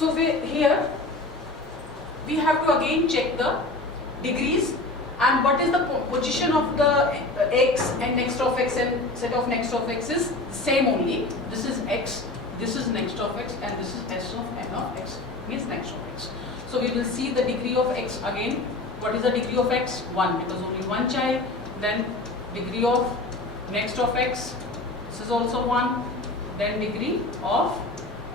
So here we have to again check the degrees and what is the position of the x and next of x and set of next of x is same only. This is x, this is next of x, and this is s of n of x means next of x. So we will see the degree of x again. What is the degree of x? 1, because only one child. Then degree of next of x, this is also 1. Then degree of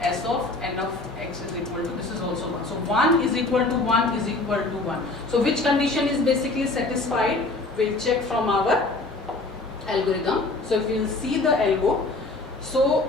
s of n of x is equal to, this is also 1. So 1 is equal to 1 is equal to 1. So which condition is basically satisfied? We'll check from our algorithm. So if you'll see the algo, so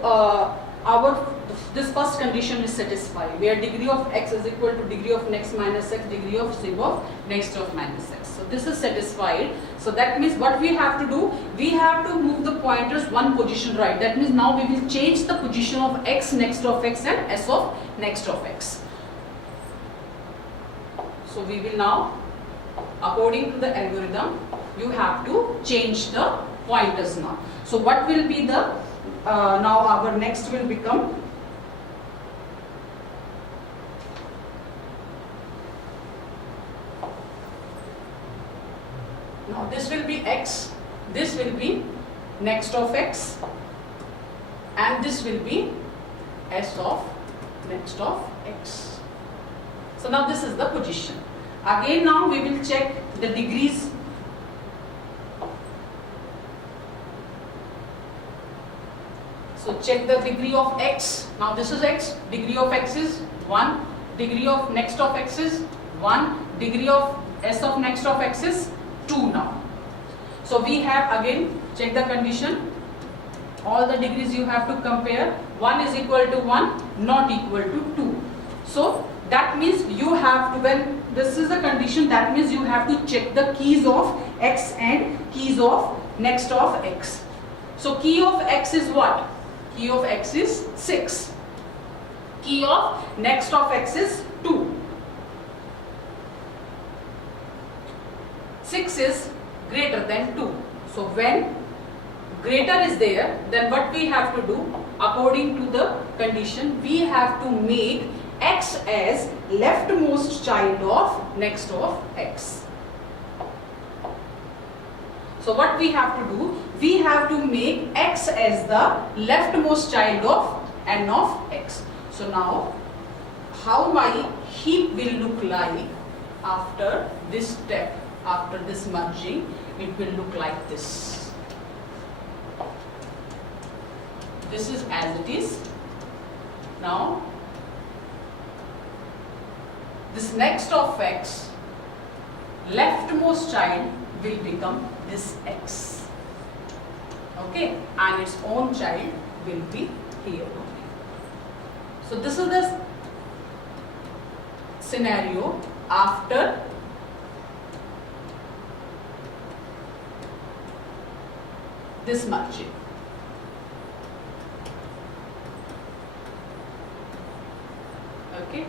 this first condition is satisfied, where degree of x is equal to degree of next minus x, degree of sub of next of minus x. So this is satisfied. So that means what we have to do, we have to move the pointers one position right. That means now we will change the position of x next of x and s of next of x. So we will now, according to the algorithm, you have to change the pointers now. So what will be the, now our next will become, now this will be x, this will be next of x, and this will be s of next of x. So now this is the position. Again now we will check the degrees. So check the degree of x. Now this is x, degree of x is 1, degree of next of x is 1, degree of s of next of x is 2 now. So we have again check the condition. All the degrees you have to compare. 1 is equal to 1, not equal to 2. So that means you have to, when this is the condition, that means you have to check the keys of x and keys of next of x. So key of x is what? Key of x is 6. Key of next of x is 2. 6 is greater than 2. So when greater is there, then what we have to do, according to the condition, we have to make x as leftmost child of next of x. So what we have to do, we have to make x as the leftmost child of n of x. So now, how my heap will look like after this step, after this merging, it will look like this. This is as it is. Now, this next of x, leftmost child will become this x. Okay, and its own child will be here only. So this is the scenario after this merging. Okay.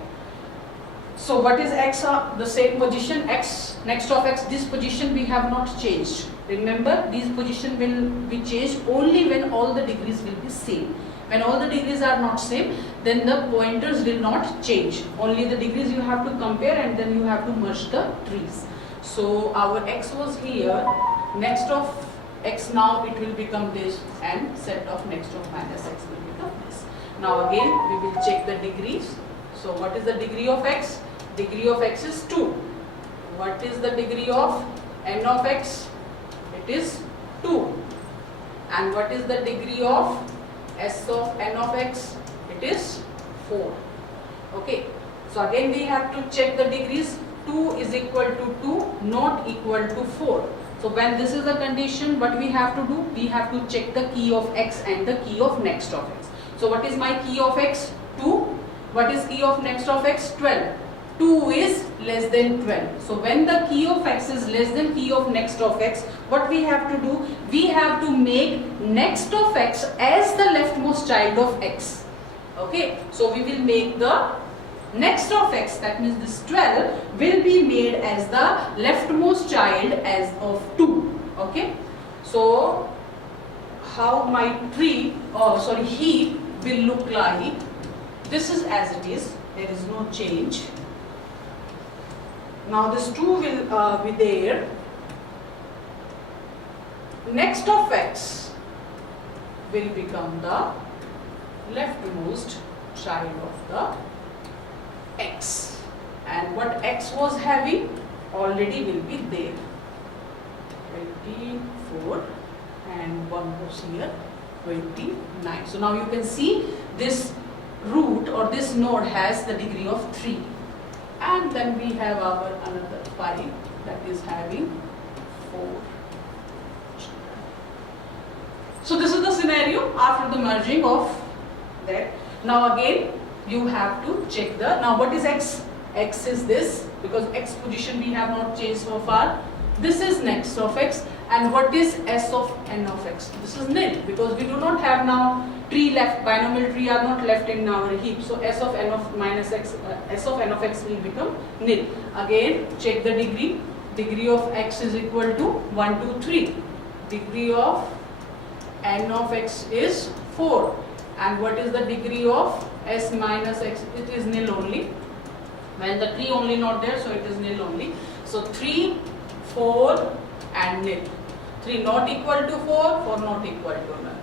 So what is x? The same position, x next of x, this position we have not changed. Remember, these position will be changed only when all the degrees will be same. When all the degrees are not same, then the pointers will not change. Only the degrees you have to compare, and then you have to merge the trees. So our x was here, next of x, now it will become this, and set of next of minus x will become this. Now again we will check the degrees. So what is the degree of x? Degree of x is 2. What is the degree of n of x? It is 2. And what is the degree of s of n of x? It is 4. Okay. So again we have to check the degrees. 2 is equal to 2, not equal to 4. So when this is the condition, what we have to do? We have to check the key of x and the key of next of x. So what is my key of x? 2. What is key of next of x? 12. 2 is less than 12. So when the key of x is less than key of next of x, what we have to do? We have to make next of x as the leftmost child of x. Okay. So we will make the next of x, that means this 12 will be made as the leftmost child as of 2. Okay. So how my tree, heap will look like, this is as it is. There is no change. Now this 2 will be there. Next of x will become the leftmost child of the x, and what x was having already will be there. 24 and 1 was here, 29. So now you can see this root or this node has the degree of 3, and then we have our another 5 that is having 4. So this is the scenario after the merging of that. Now again you have to check the, now what is x? X is this, because x position we have not changed so far. This is next of x, and what is s of n of x? This is nil, because we do not have now tree left, binomial tree are not left in our heap. So s of n of minus x, s of n of x will become nil. Again check the degree. Degree of x is equal to 1, 2, 3. Degree of n of x is 4. And what is the degree of s minus x? It is nil only. When the 3 only not there, so it is nil only. So 3, 4 and nil. 3 not equal to 4, 4 not equal to none.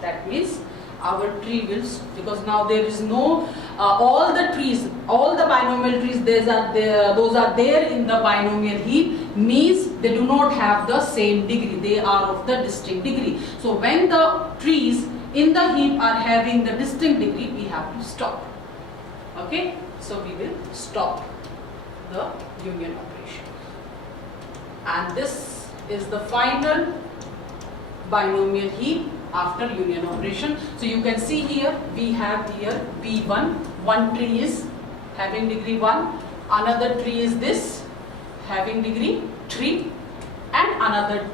That means our tree will, because now there is no, all the trees, all the binomial trees, those are there in the binomial heap, means they do not have the same degree, they are of the distinct degree. So when the trees in the heap are having the distinct degree, we have to stop. Okay, so we will stop the union operation. And this is the final binomial heap after union operation. So you can see here, we have here B1, one tree is having degree 1, another tree is this having degree 3, and another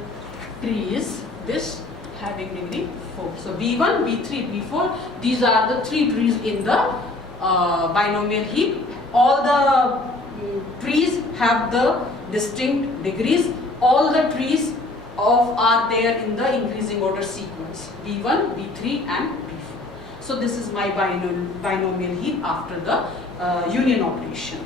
tree is this having degree 4. So B1, B3, B4, these are the 3 trees in the binomial heap. All the trees have the distinct degrees. All the trees are there in the increasing order sequence, B1, B3 and B4. So this is my binomial heap after the union operation.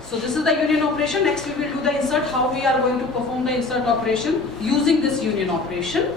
So this is the union operation. Next we will do the insert, how we are going to perform the insert operation using this union operation.